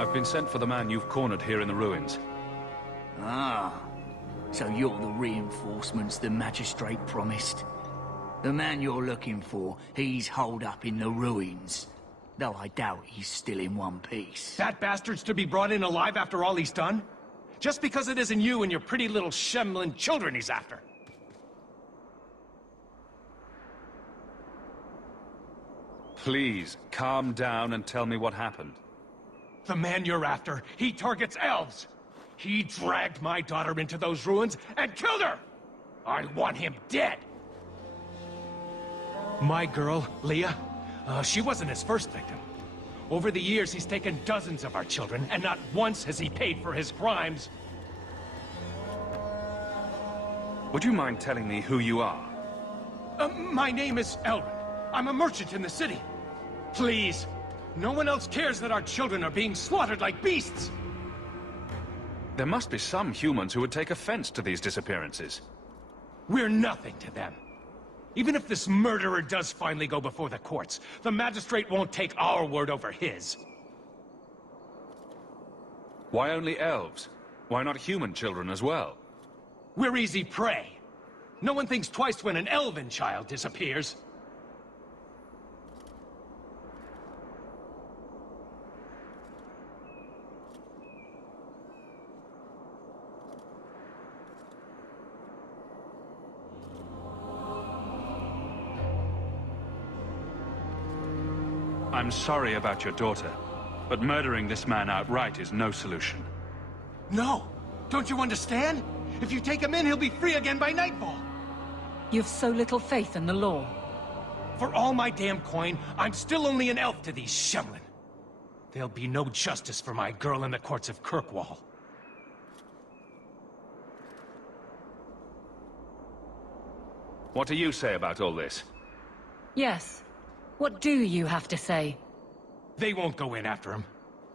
I've been sent for the man you've cornered here in the ruins. Ah, so you're the reinforcements the magistrate promised. The man you're looking for, he's holed up in the ruins. Though I doubt he's still in one piece. That bastard's to be brought in alive after all he's done? Just because it isn't you and your pretty little Shemlin children he's after. Please, calm down and tell me what happened. The man you're after, he targets elves. He dragged my daughter into those ruins and killed her! I want him dead! My girl, Leah, she wasn't his first victim. Over the years, he's taken dozens of our children, and not once has he paid for his crimes. Would you mind telling me who you are? My name is Elrin. I'm a merchant in the city. Please, no one else cares that our children are being slaughtered like beasts. There must be some humans who would take offense to these disappearances. We're nothing to them. Even if this murderer does finally go before the courts, the magistrate won't take our word over his. Why only elves? Why not human children as well? We're easy prey. No one thinks twice when an elven child disappears. I'm sorry about your daughter, but murdering this man outright is no solution. No! Don't you understand? If you take him in, he'll be free again by nightfall! You've so little faith in the law. For all my damn coin, I'm still only an elf to these Shemlin. There'll be no justice for my girl in the courts of Kirkwall. What do you say about all this? Yes. What do you have to say? They won't go in after him.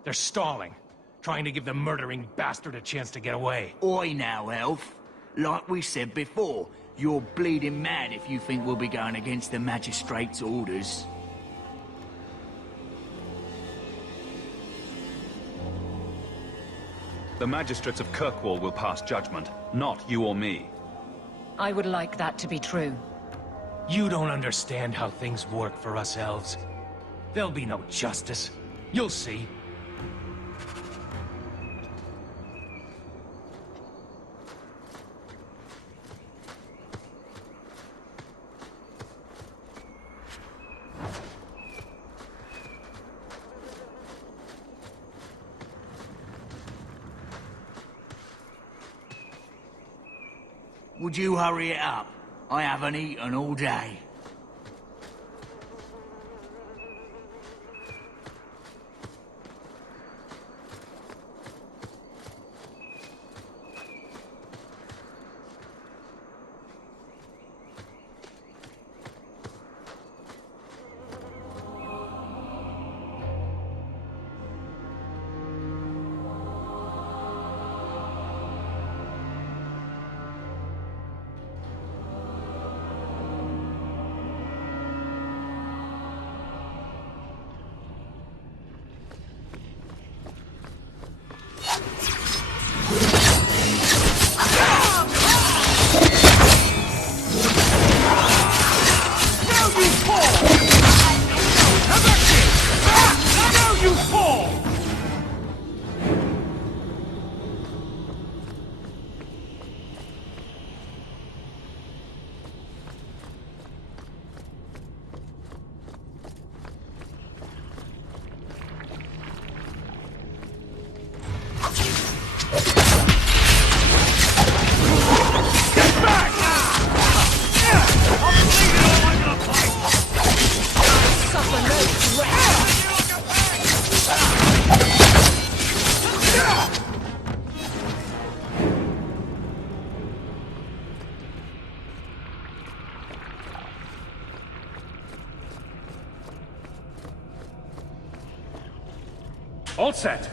They're stalling, trying to give the murdering bastard a chance to get away. Oi now, elf. Like we said before, you're bleeding mad if you think we'll be going against the magistrate's orders. The magistrates of Kirkwall will pass judgment, not you or me. I would like that to be true. You don't understand how things work for us elves. There'll be no justice. You'll see. Would you hurry it up? I haven't eaten all day. All set!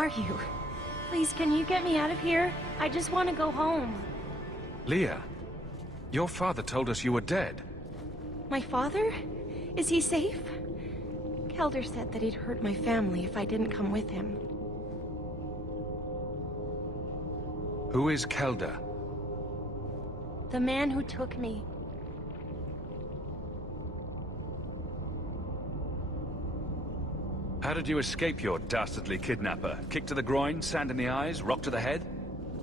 are you? Please, can you get me out of here? I just want to go home. Leah, your father told us you were dead. My father? Is he safe? Kelder said that he'd hurt my family if I didn't come with him. Who is Kelder? The man who took me. How did you escape your dastardly kidnapper? Kick to the groin, sand in the eyes, rock to the head?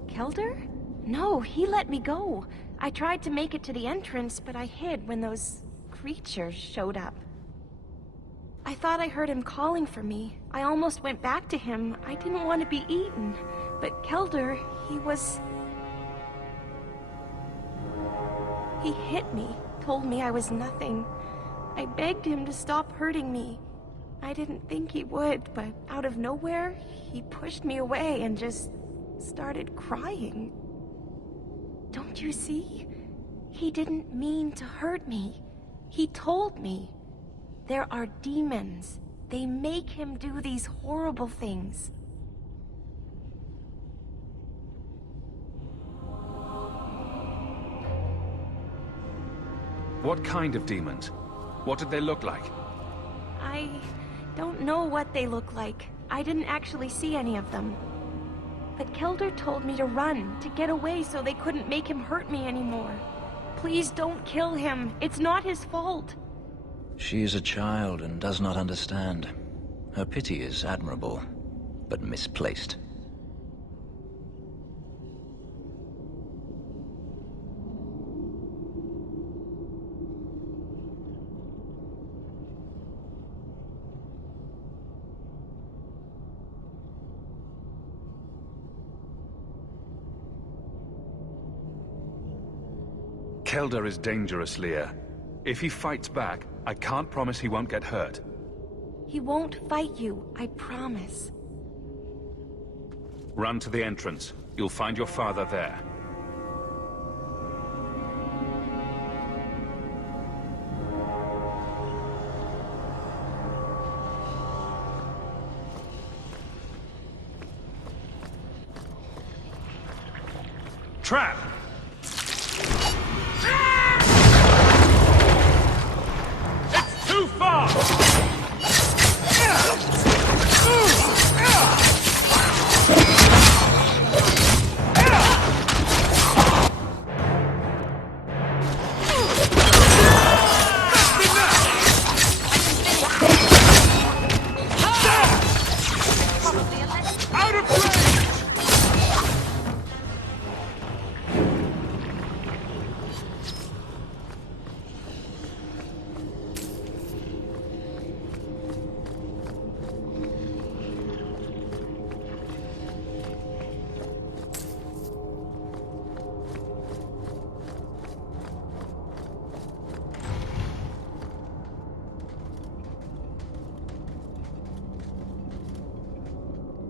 Kelder? No, he let me go. I tried to make it to the entrance, but I hid when those creatures showed up. I thought I heard him calling for me. I almost went back to him. I didn't want to be eaten. But Kelder, He hit me, told me I was nothing. I begged him to stop hurting me. I didn't think he would, but out of nowhere, he pushed me away and just started crying. Don't you see? He didn't mean to hurt me. He told me. There are demons. They make him do these horrible things. What kind of demons? What did they look like? I don't know what they look like. I didn't actually see any of them. But Kelder told me to run, to get away so they couldn't make him hurt me anymore. Please don't kill him. It's not his fault. She is a child and does not understand. Her pity is admirable, but misplaced. Kelder is dangerous, Leah. If he fights back, I can't promise he won't get hurt. He won't fight you, I promise. Run to the entrance. You'll find your father there. Trap! It's too far! Out of range!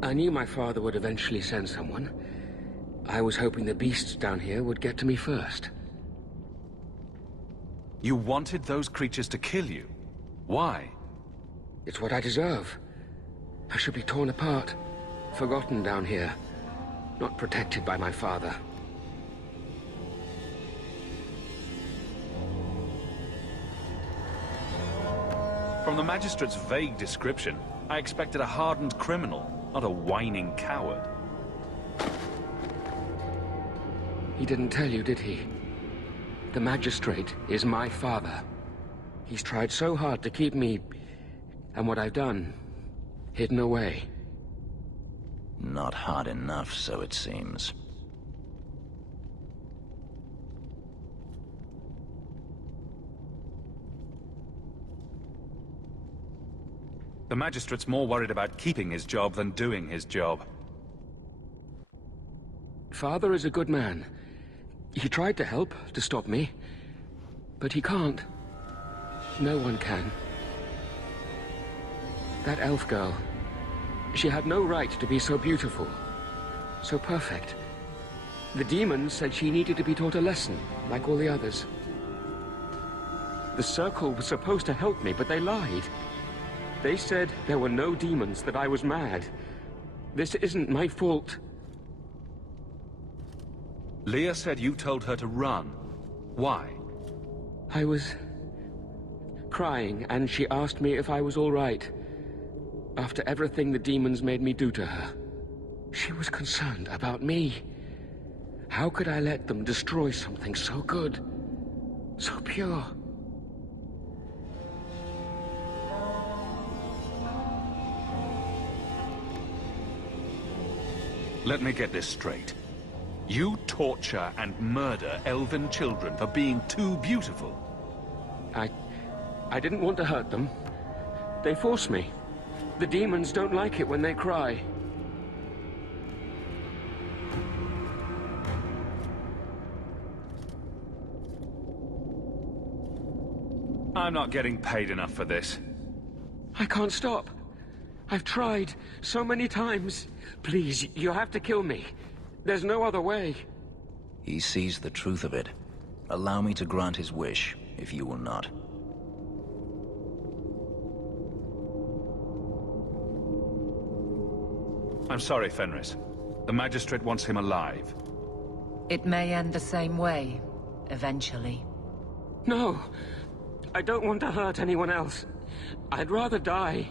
I knew my father would eventually send someone. I was hoping the beasts down here would get to me first. You wanted those creatures to kill you? Why? It's what I deserve. I should be torn apart, forgotten down here, not protected by my father. From the magistrate's vague description, I expected a hardened criminal, not a whining coward. He didn't tell you, did he? The magistrate is my father. He's tried so hard to keep me, and what I've done, hidden away. Not hard enough, so it seems. The magistrate's more worried about keeping his job than doing his job. Father is a good man. He tried to help, to stop me. But he can't. No one can. That elf girl, she had no right to be so beautiful, so perfect. The demons said she needed to be taught a lesson, like all the others. The Circle was supposed to help me, but they lied. They said there were no demons, that I was mad. This isn't my fault. Leah said you told her to run. Why? I was crying, and she asked me if I was all right. After everything the demons made me do to her, she was concerned about me. How could I let them destroy something so good, so pure? Let me get this straight. You torture and murder elven children for being too beautiful. I didn't want to hurt them. They forced me. The demons don't like it when they cry. I'm not getting paid enough for this. I can't stop. I've tried so many times. Please, you have to kill me. There's no other way. He sees the truth of it. Allow me to grant his wish, if you will not. I'm sorry, Fenris. The magistrate wants him alive. It may end the same way, eventually. No. I don't want to hurt anyone else. I'd rather die.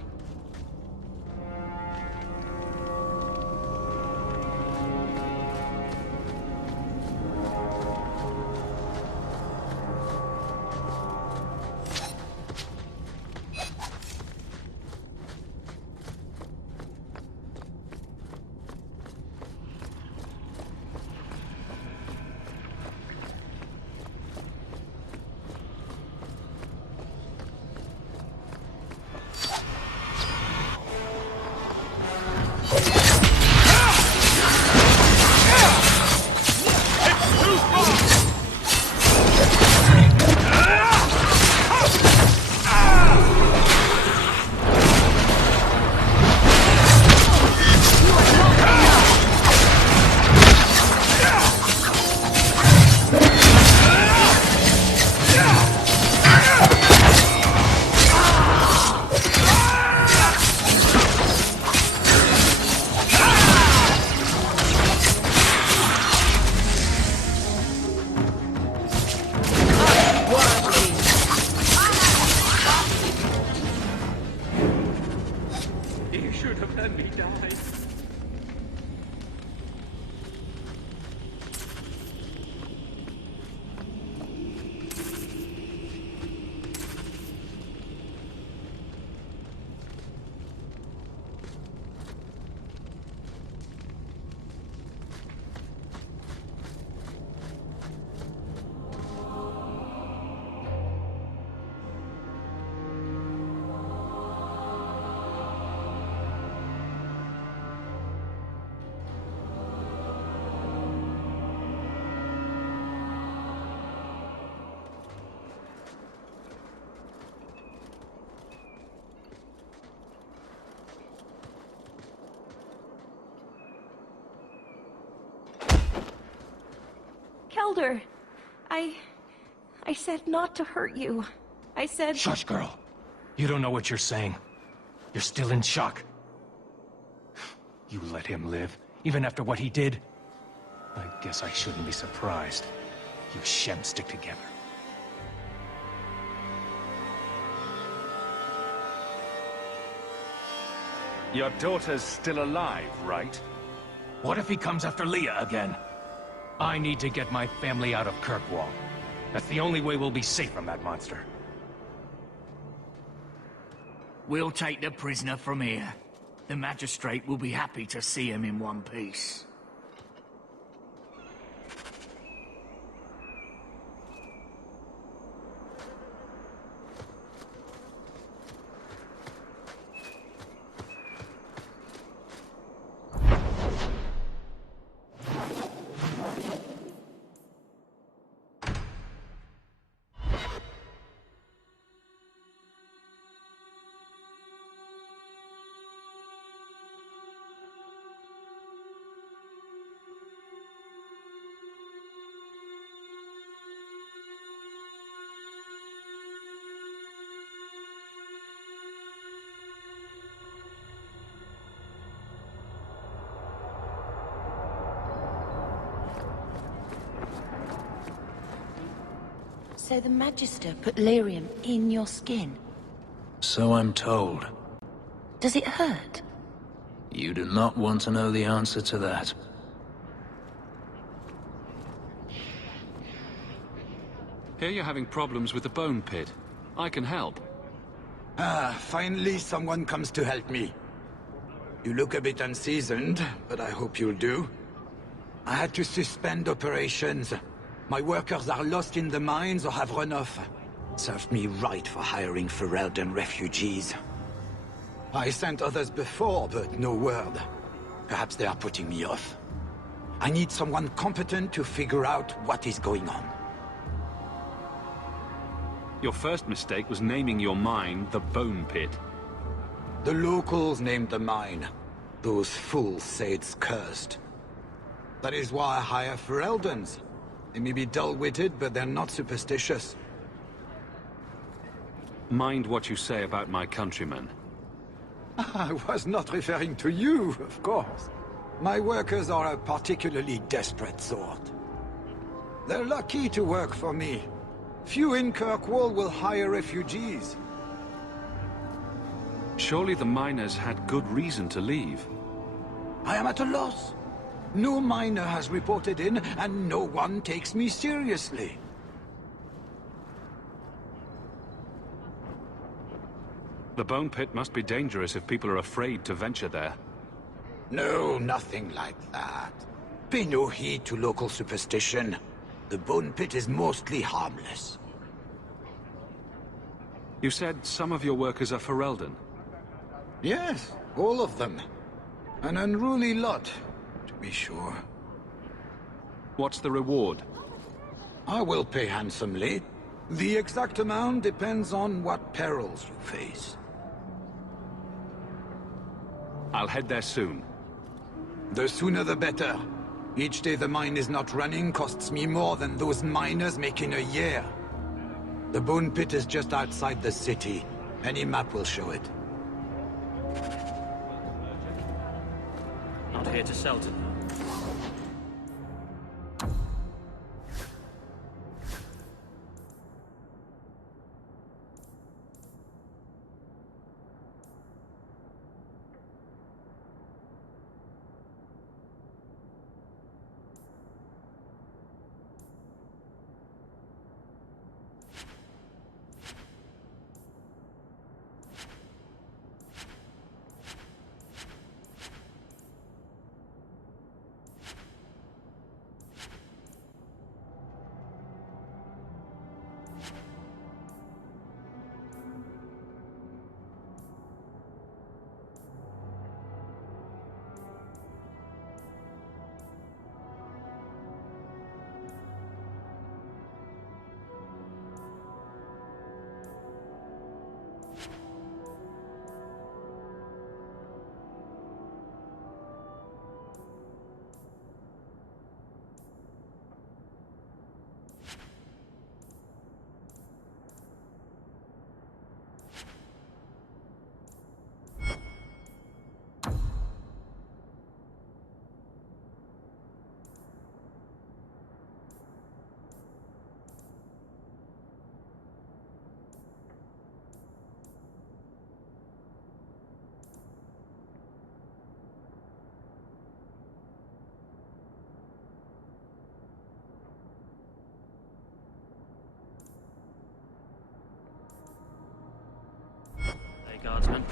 Kelder, I said not to hurt you. I said... Shush, girl. You don't know what you're saying. You're still in shock. You let him live, even after what he did? I guess I shouldn't be surprised. You Shem stick together. Your daughter's still alive, right? What if he comes after Leah again? I need to get my family out of Kirkwall. That's the only way we'll be safe from that monster. We'll take the prisoner from here. The magistrate will be happy to see him in one piece. So the Magister put lyrium in your skin? So I'm told. Does it hurt? You do not want to know the answer to that. Here you're having problems with the bone pit. I can help. Ah, finally someone comes to help me. You look a bit unseasoned, but I hope you'll do. I had to suspend operations. My workers are lost in the mines or have run off. Served me right for hiring Ferelden refugees. I sent others before, but no word. Perhaps they are putting me off. I need someone competent to figure out what is going on. Your first mistake was naming your mine the Bone Pit. The locals named the mine. Those fools say it's cursed. That is why I hire Fereldens. They may be dull-witted, but they're not superstitious. Mind what you say about my countrymen. I was not referring to you, of course. My workers are a particularly desperate sort. They're lucky to work for me. Few in Kirkwall will hire refugees. Surely the miners had good reason to leave. I am at a loss. No miner has reported in, and no one takes me seriously. The Bone Pit must be dangerous if people are afraid to venture there. No, nothing like that. Pay no heed to local superstition. The Bone Pit is mostly harmless. You said some of your workers are Ferelden. Yes, all of them. An unruly lot, to be sure. What's the reward? I will pay handsomely. The exact amount depends on what perils you face. I'll head there soon. The sooner the better. Each day the mine is not running costs me more than those miners make in a year. The Bone Pit is just outside the city. Any map will show it. Not here to sell to them. Guardsman.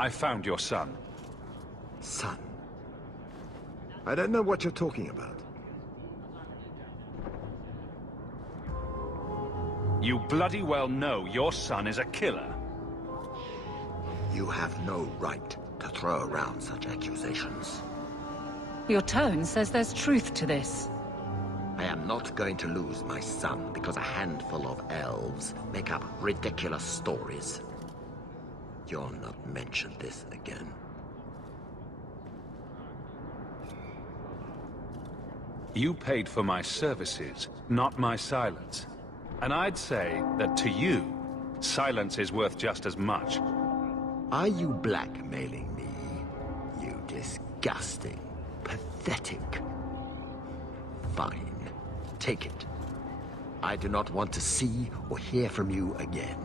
I found your son. Son? I don't know what you're talking about. You bloody well know your son is a killer. You have no right to throw around such accusations. Your tone says there's truth to this. I am not going to lose my son because a handful of elves make up ridiculous stories. You'll not mention this again. You paid for my services, not my silence. And I'd say that to you, silence is worth just as much. Are you blackmailing me? You disgusting, pathetic. Fine. Take it. I do not want to see or hear from you again.